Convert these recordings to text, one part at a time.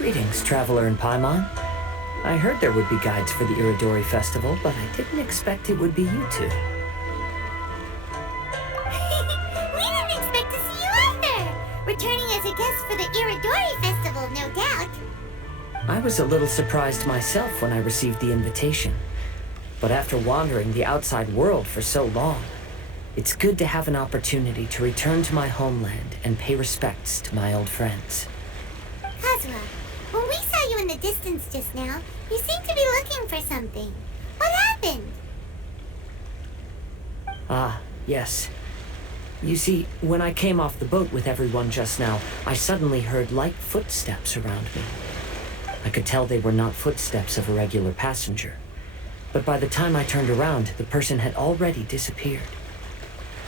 Greetings, traveler in Paimon. I heard there would be guides for the Iridori Festival, but I didn't expect it would be you two. We didn't expect to see you either! Returning as a guest for the Iridori Festival, no doubt. I was a little surprised myself when I received the invitation. But after wandering the outside world for so long, it's good to have an opportunity to return to my homeland and pay respects to my old friends. Kazuha, when we saw you in the distance just now, you seemed to be looking for something. What happened? Ah, yes. You see, when I came off the boat with everyone just now, I suddenly heard light footsteps around me. I could tell they were not footsteps of a regular passenger. But by the time I turned around, the person had already disappeared.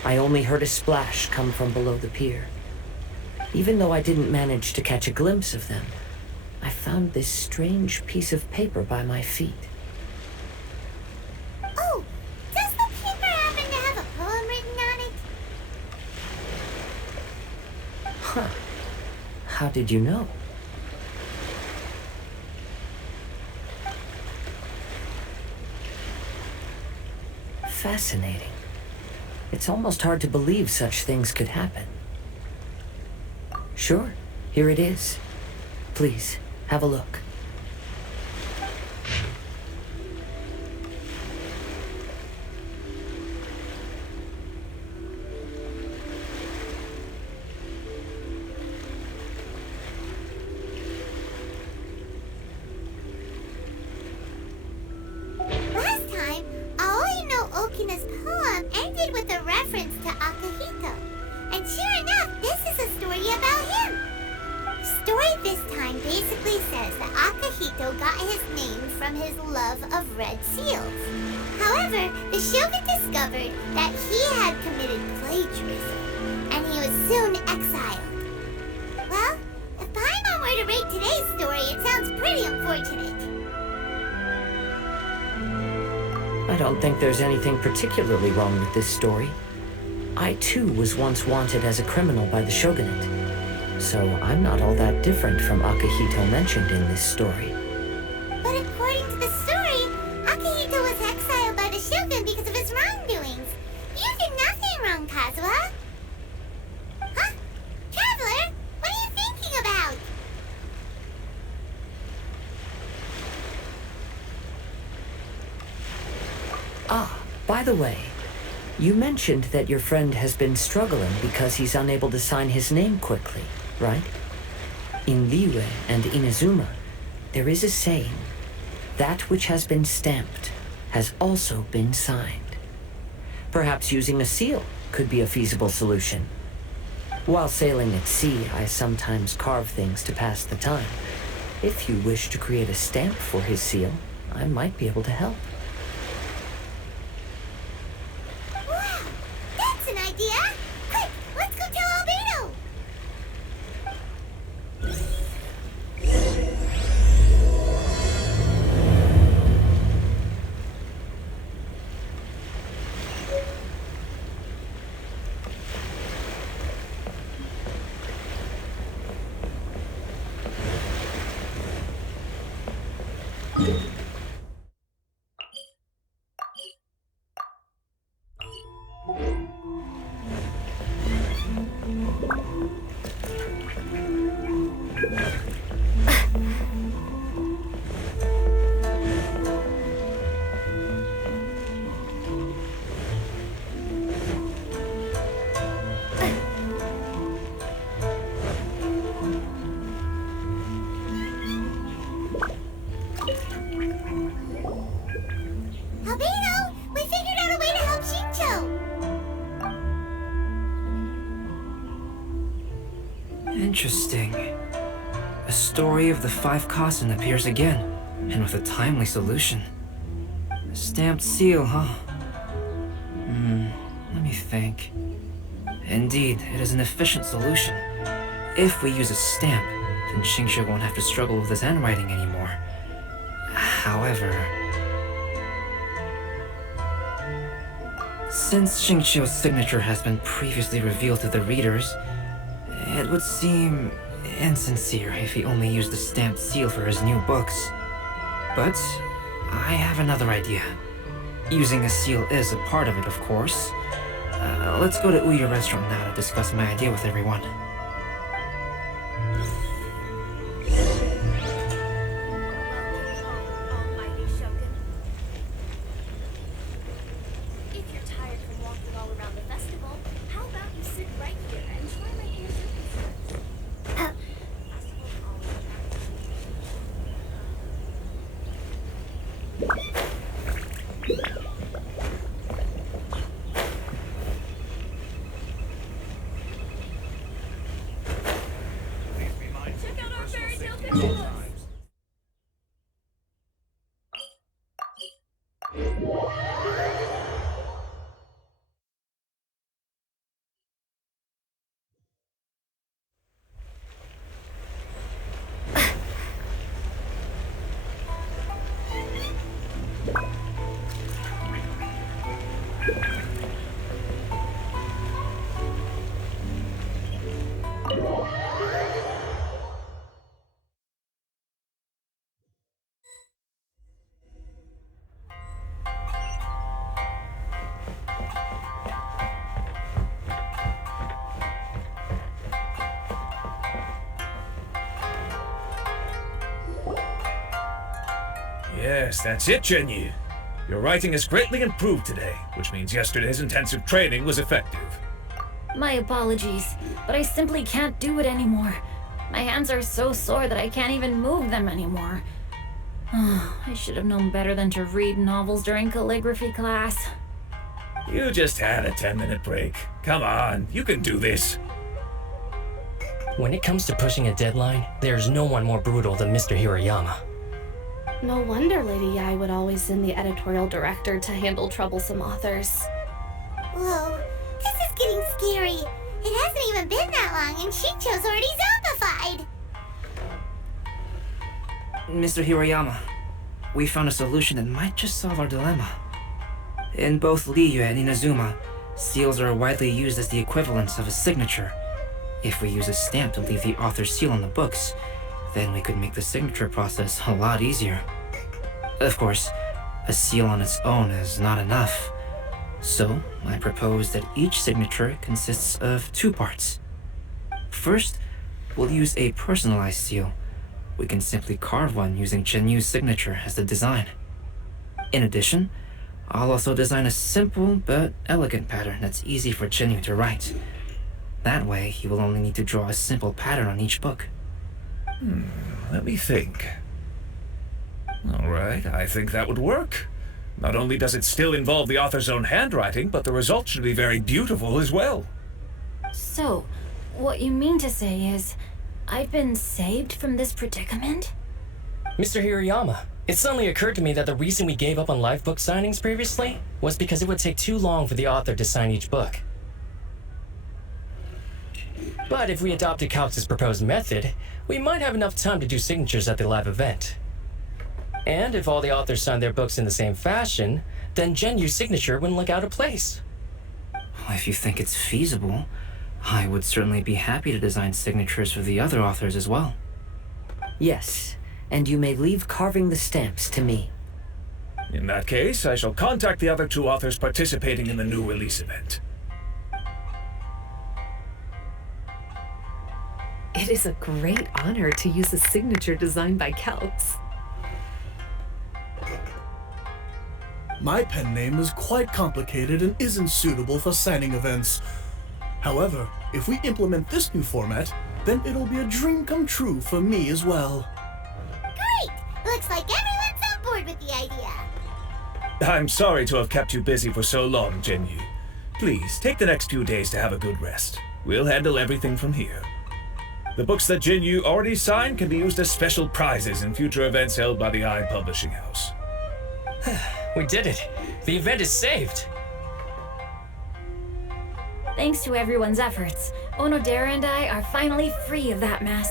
I only heard a splash come from below the pier. Even though I didn't manage to catch a glimpse of them, I found this strange piece of paper by my feet. Oh, does the paper happen to have a poem written on it? Huh. How did you know? Fascinating. It's almost hard to believe such things could happen. Sure, here it is. Please, have a look. Last time, Aoi no Okina's poem ended with a reference to Akihito. And sure enough, this is a story about him. Story this time basically says that Akihito got his name from his love of red seals. However, the shogun discovered that he had committed plagiarism, and he was soon exiled. Well, if Paimon were to rate today's story, it sounds pretty unfortunate. I don't think there's anything particularly wrong with this story. I too was once wanted as a criminal by the shogunate, so I'm not all that different from Akihito mentioned in this story. But according to the story, Akihito was exiled by the shogun because of his wrongdoings. You did nothing wrong, Kazuha. Huh? Traveler, what are you thinking about? Ah, by the way, you mentioned that your friend has been struggling because he's unable to sign his name quickly, right? In Liyue and Inazuma, there is a saying, that which has been stamped has also been signed. Perhaps using a seal could be a feasible solution. While sailing at sea, I sometimes carve things to pass the time. If you wish to create a stamp for his seal, I might be able to help. Wow, that's an idea! Quick, let's go tell Albedo! Albedo, we figured out a way to help Xingqiu! Interesting. A story of the 5 Kaisen appears again, and with a timely solution. A stamped seal, huh? Let me think. Indeed, it is an efficient solution. If we use a stamp, then Xingqiu won't have to struggle with his handwriting anymore. However, since Xingqiu's signature has been previously revealed to the readers, it would seem insincere if he only used the stamped seal for his new books. But I have another idea. Using a seal is a part of it, of course. Let's go to Uyou restaurant now to discuss my idea with everyone. Yes, that's it, Xingqiu. Your writing has greatly improved today, which means yesterday's intensive training was effective. My apologies, but I simply can't do it anymore. My hands are so sore that I can't even move them anymore. I should have known better than to read novels during calligraphy class. You just had a 10-minute break. Come on, you can do this. When it comes to pushing a deadline, there's no one more brutal than Mr. Hirayama. No wonder Lady Yai would always send the editorial director to handle troublesome authors. Whoa, this is getting scary. It hasn't even been that long and Xingqiu's already zombified. Mr. Hirayama, we found a solution that might just solve our dilemma. In both Liyue and Inazuma, seals are widely used as the equivalents of a signature. If we use a stamp to leave the author's seal on the books, then we could make the signature process a lot easier. Of course, a seal on its own is not enough. So, I propose that each signature consists of 2 parts. First, we'll use a personalized seal. We can simply carve one using Xingqiu's signature as the design. In addition, I'll also design a simple but elegant pattern that's easy for Xingqiu to write. That way, he will only need to draw a simple pattern on each book. Let me think. Alright, I think that would work. Not only does it still involve the author's own handwriting, but the result should be very beautiful as well. So, what you mean to say is, I've been saved from this predicament? Mr. Hirayama, it suddenly occurred to me that the reason we gave up on live book signings previously was because it would take too long for the author to sign each book. But if we adopted Calx's proposed method, we might have enough time to do signatures at the live event. And if all the authors signed their books in the same fashion, then Xingqiu's signature wouldn't look out of place. If you think it's feasible, I would certainly be happy to design signatures for the other authors as well. Yes, and you may leave carving the stamps to me. In that case, I shall contact the other 2 authors participating in the new release event. It is a great honor to use a signature designed by Calx. My pen name is quite complicated and isn't suitable for signing events. However, if we implement this new format, then it'll be a dream come true for me as well. Great! Looks like everyone's on board with the idea. I'm sorry to have kept you busy for so long, Xingqiu. Please, take the next few days to have a good rest. We'll handle everything from here. The books that Xingqiu already signed can be used as special prizes in future events held by the Eye Publishing House. We did it! The event is saved! Thanks to everyone's efforts, Onodera and I are finally free of that mess.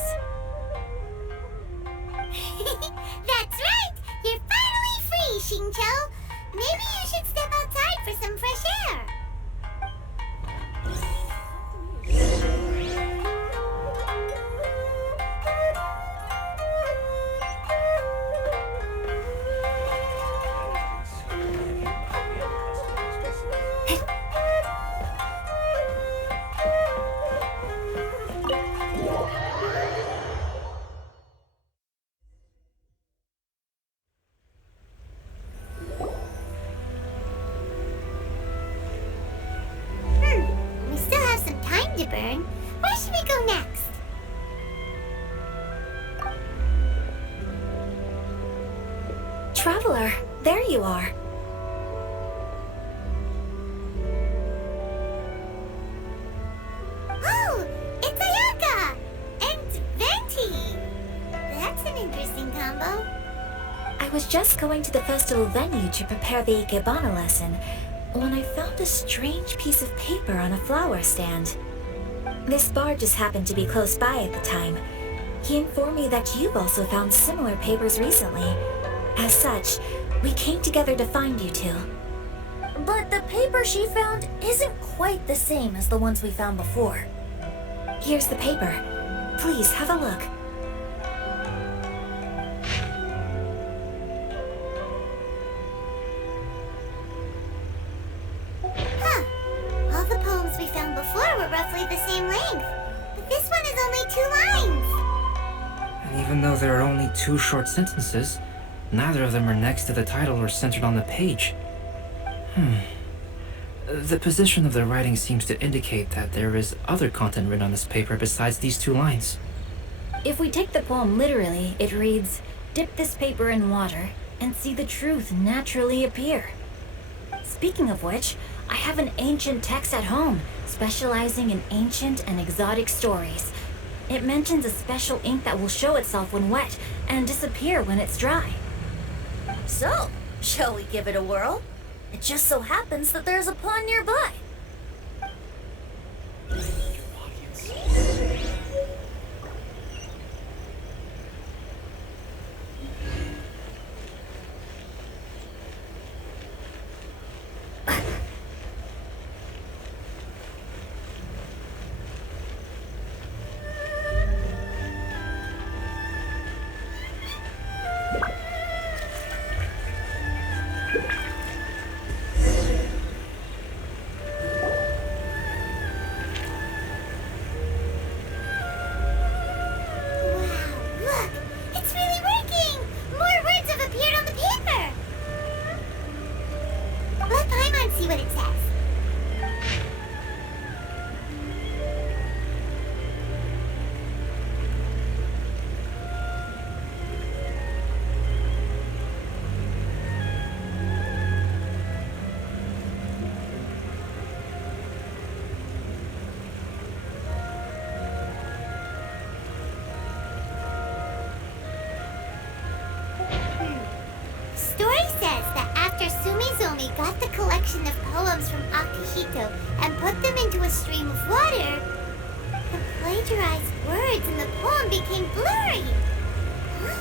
That's right! You're finally free, Xingqiu! Maybe you should step outside for some fresh air. to burn. Where should we go next? Traveler, there you are. Oh, it's Ayaka! And Venti! That's an interesting combo. I was just going to the festival venue to prepare the Ikebana lesson when I found a strange piece of paper on a flower stand. This bard just happened to be close by at the time. He informed me that you've also found similar papers recently. As such, we came together to find you two. But the paper she found isn't quite the same as the ones we found before. Here's the paper. Please have a look. Huh. All the poems we found before were roughly the same length. But this one is only 2 lines. And even though there are only 2 short sentences, neither of them are next to the title or centered on the page. The position of the writing seems to indicate that there is other content written on this paper besides these 2 lines. If we take the poem literally, it reads, "Dip this paper in water and see the truth naturally appear." Speaking of which, I have an ancient text at home, specializing in ancient and exotic stories. It mentions a special ink that will show itself when wet and disappear when it's dry. So, shall we give it a whirl? It just so happens that there's a pond nearby. Got the collection of poems from Akihito and put them into a stream of water, the plagiarized words in the poem became blurry. Huh?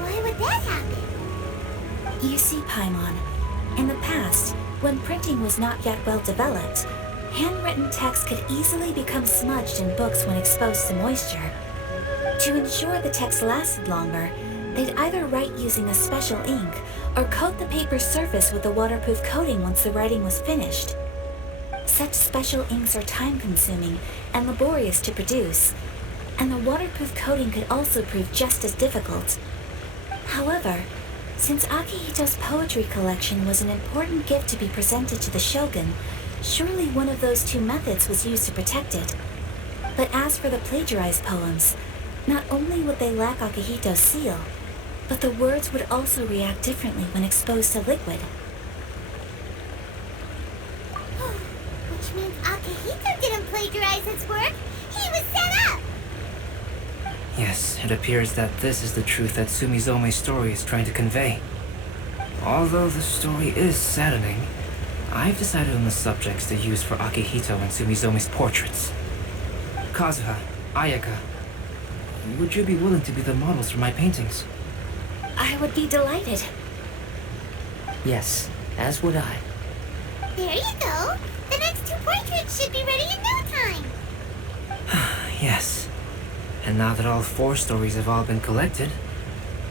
Why would that happen? You see, Paimon, in the past, when printing was not yet well developed, handwritten text could easily become smudged in books when exposed to moisture. To ensure the text lasted longer, they'd either write using a special ink or coat the paper's surface with a waterproof coating once the writing was finished. Such special inks are time-consuming and laborious to produce, and the waterproof coating could also prove just as difficult. However, since Akihito's poetry collection was an important gift to be presented to the shogun, surely one of those 2 methods was used to protect it. But as for the plagiarized poems, not only would they lack Akihito's seal, but the words would also react differently when exposed to liquid. Which means Akihito didn't plagiarize his work. He was set up! Yes, it appears that this is the truth that Sumizome's story is trying to convey. Although the story is saddening, I've decided on the subjects to use for Akihito and Sumizome's portraits. Kazuha, Ayaka, would you be willing to be the models for my paintings? I would be delighted. Yes, as would I. There you go. The next 2 portraits should be ready in no time. Yes. And now that all 4 stories have all been collected,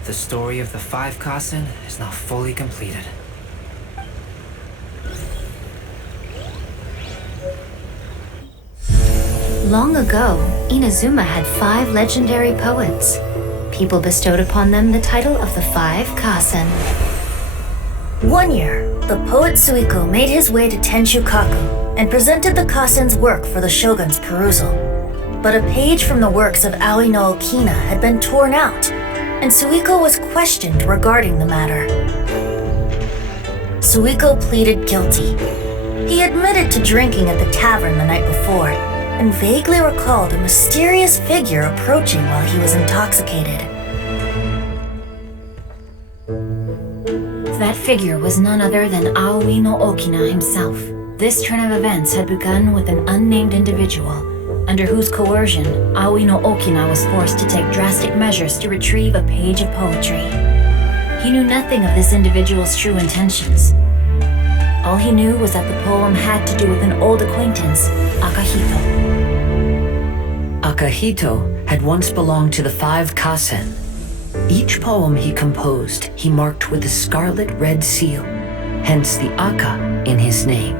the story of the 5 Kaisen is now fully completed. Long ago, Inazuma had 5 legendary poets. People bestowed upon them the title of the 5 Kaisen. One year, the poet Suiko made his way to Tenshukaku. and presented the Kaisen's work for the shogun's perusal. But a page from the works of Aoi no Okina had been torn out, and Suiko was questioned regarding the matter. Suiko pleaded guilty. He admitted to drinking at the tavern the night before, and vaguely recalled a mysterious figure approaching while he was intoxicated. That figure was none other than Aoi no Okina himself. This turn of events had begun with an unnamed individual, under whose coercion Aoi no Okina was forced to take drastic measures to retrieve a page of poetry. He knew nothing of this individual's true intentions. All he knew was that the poem had to do with an old acquaintance, Akahito. Akahito had once belonged to the 5 Kaisen. Each poem he composed, he marked with a scarlet red seal, hence the Aka in his name.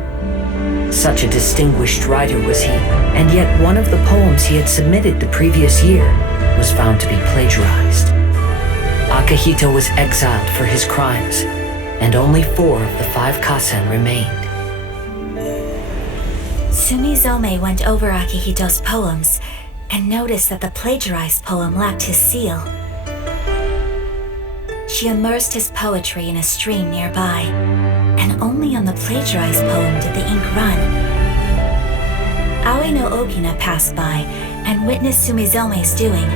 Such a distinguished writer was he, and yet one of the poems he had submitted the previous year was found to be plagiarized. Akahito was exiled for his crimes, and only 4 of the 5 Kaisen remained. Sumizome went over Akihito's poems and noticed that the plagiarized poem lacked his seal. She immersed his poetry in a stream nearby, and only on the plagiarized poem did the ink run. Aoi no Okina passed by and witnessed Sumizome's doing,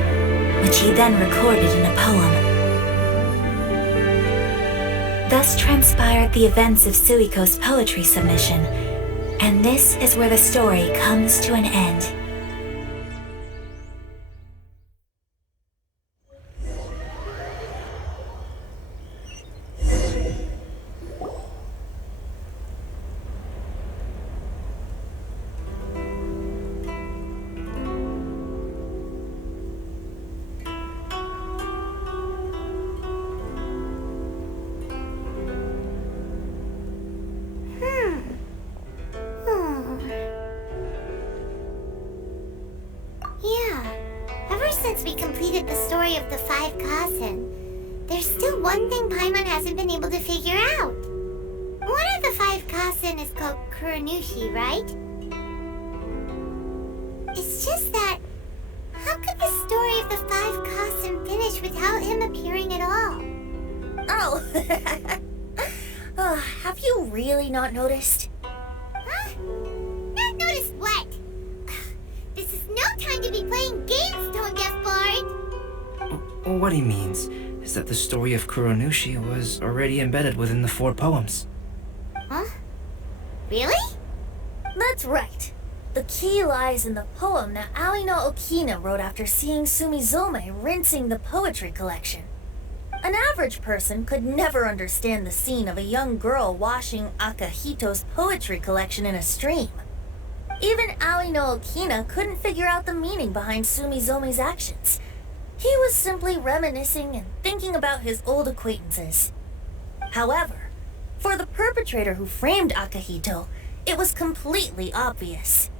which he then recorded in a poem. Thus transpired the events of Suiko's poetry submission, and this is where the story comes to an end. Since we completed the story of the 5 Kaisen, there's still one thing Paimon hasn't been able to figure out. One of the 5 Kaisen is called Kuronushi, right? It's just that, how could the story of the 5 Kaisen finish without him appearing at all? Oh, have you really not noticed? Huh? Not noticed what? This is no time to be playing games, Tone Deaf Bard! What he means is that the story of Kuronushi was already embedded within the 4 poems. Huh? Really? That's right. The key lies in the poem that Aoi no Okina wrote after seeing Sumizome rinsing the poetry collection. An average person could never understand the scene of a young girl washing Akahito's poetry collection in a stream. Even Aoi no Okina couldn't figure out the meaning behind Sumizome's actions. He was simply reminiscing and thinking about his old acquaintances. However, for the perpetrator who framed Akahito, it was completely obvious.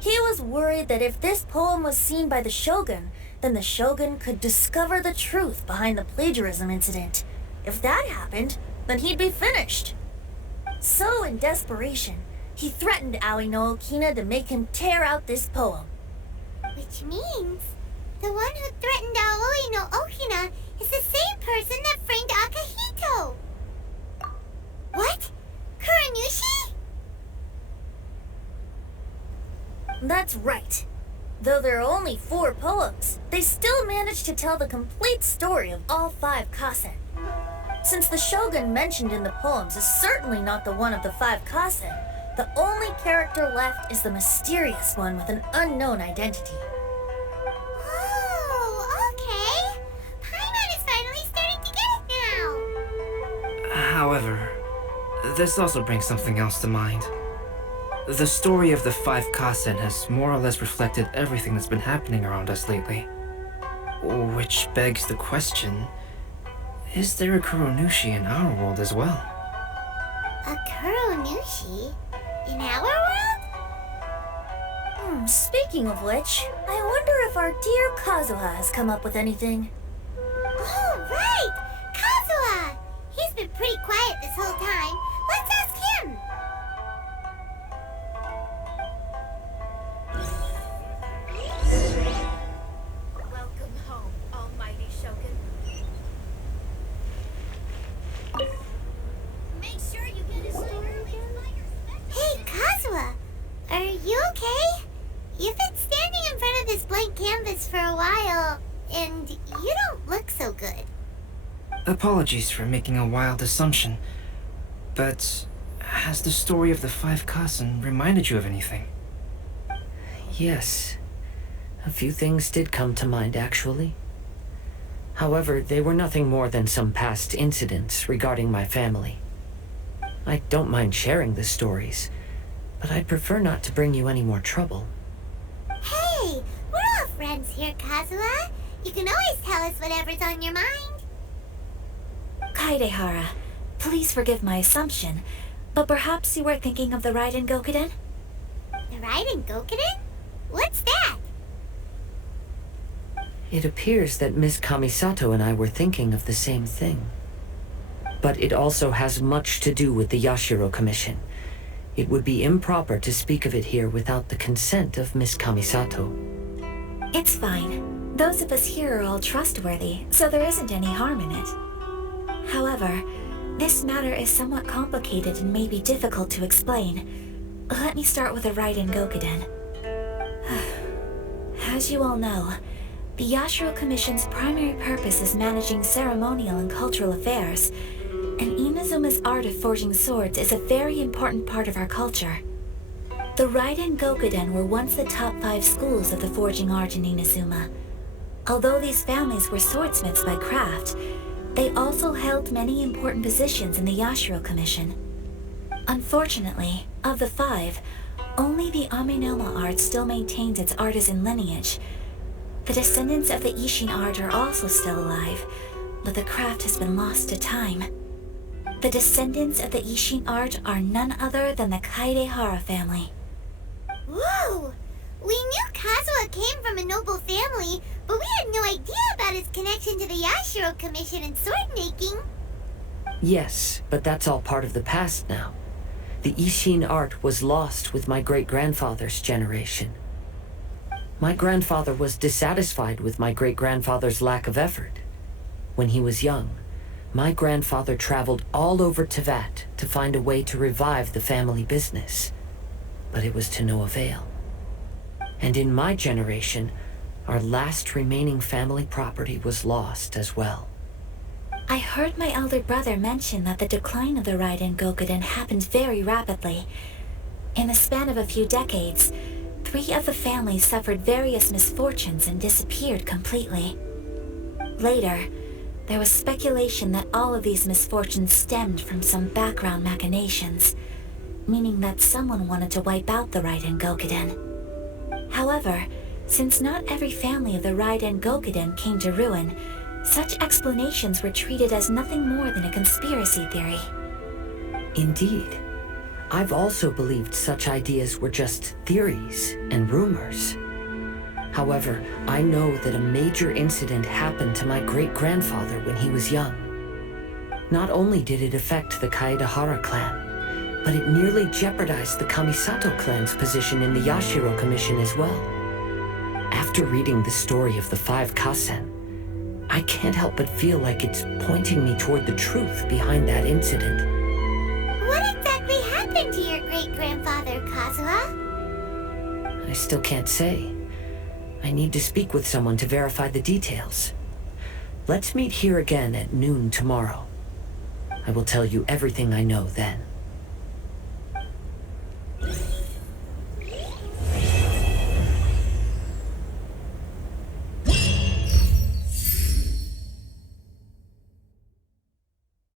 He was worried that if this poem was seen by the Shogun, then the Shogun could discover the truth behind the plagiarism incident. If that happened, then he'd be finished. So, in desperation, he threatened Aoi no Okina to make him tear out this poem. Which means the one who threatened Aoi no Okina is the same person that framed Akahito. What? Kuronushi? That's right. Though there are only 4 poems, they still managed to tell the complete story of all 5 Kaisen. Since the Shogun mentioned in the poems is certainly not the one of the 5 Kaisen, the only character left is the mysterious one with an unknown identity. Oh, okay. Paimon is finally starting to get it now. However, this also brings something else to mind. The story of the 5 Kaisen has more or less reflected everything that's been happening around us lately. Which begs the question, is there a Kuronushi in our world as well? A Kuronushi? In our world? Speaking of which, I wonder if our dear Kazuha has come up with anything. Oh, right! Kazuha! He's been pretty quiet this whole time. Let's ask him! You okay? You've been standing in front of this blank canvas for a while, and you don't look so good. Apologies for making a wild assumption, but has the story of the 5 Kaisen reminded you of anything? Yes. A few things did come to mind, actually. However, they were nothing more than some past incidents regarding my family. I don't mind sharing the stories, but I'd prefer not to bring you any more trouble. Hey, we're all friends here, Kazuha. You can always tell us whatever's on your mind. Kaidehara, please forgive my assumption, but perhaps you were thinking of the Raiden Gokuden? The Raiden Gokuden? What's that? It appears that Miss Kamisato and I were thinking of the same thing. But it also has much to do with the Yashiro Commission. It would be improper to speak of it here without the consent of Miss Kamisato. It's fine. Those of us here are all trustworthy, so there isn't any harm in it. However, this matter is somewhat complicated and may be difficult to explain. Let me start with the Raiden Gokuden. As you all know, the Yashiro Commission's primary purpose is managing ceremonial and cultural affairs, and Inazuma's art of forging swords is a very important part of our culture. The Raiden Gokuden were once the top 5 schools of the forging art in Inazuma. Although these families were swordsmiths by craft, they also held many important positions in the Yashiro Commission. Unfortunately, of the 5, only the Amenoma art still maintains its artisan lineage. The descendants of the Ishin art are also still alive, but the craft has been lost to time. The descendants of the Ishin art are none other than the Kaidehara family. Whoa! We knew Kazuha came from a noble family, but we had no idea about his connection to the Yashiro Commission and sword making. Yes, but that's all part of the past now. The Ishin art was lost with my great-grandfather's generation. My grandfather was dissatisfied with my great-grandfather's lack of effort. When he was young, my grandfather traveled all over Teyvat to find a way to revive the family business. But it was to no avail. And in my generation, our last remaining family property was lost as well. I heard my elder brother mention that the decline of the Raiden Gokuden happened very rapidly. In the span of a few decades, 3 of the families suffered various misfortunes and disappeared completely. Later, there was speculation that all of these misfortunes stemmed from some background machinations, meaning that someone wanted to wipe out the Raiden Gokuden. However, since not every family of the Raiden Gokuden came to ruin, such explanations were treated as nothing more than a conspiracy theory. Indeed. I've also believed such ideas were just theories and rumors. However, I know that a major incident happened to my great-grandfather when he was young. Not only did it affect the Kaidehara clan, but it nearly jeopardized the Kamisato clan's position in the Yashiro Commission as well. After reading the story of the 5 Kaisen, I can't help but feel like it's pointing me toward the truth behind that incident. What exactly happened to your great-grandfather, Kazuha? I still can't say. I need to speak with someone to verify the details. Let's meet here again at noon tomorrow. I will tell you everything I know then.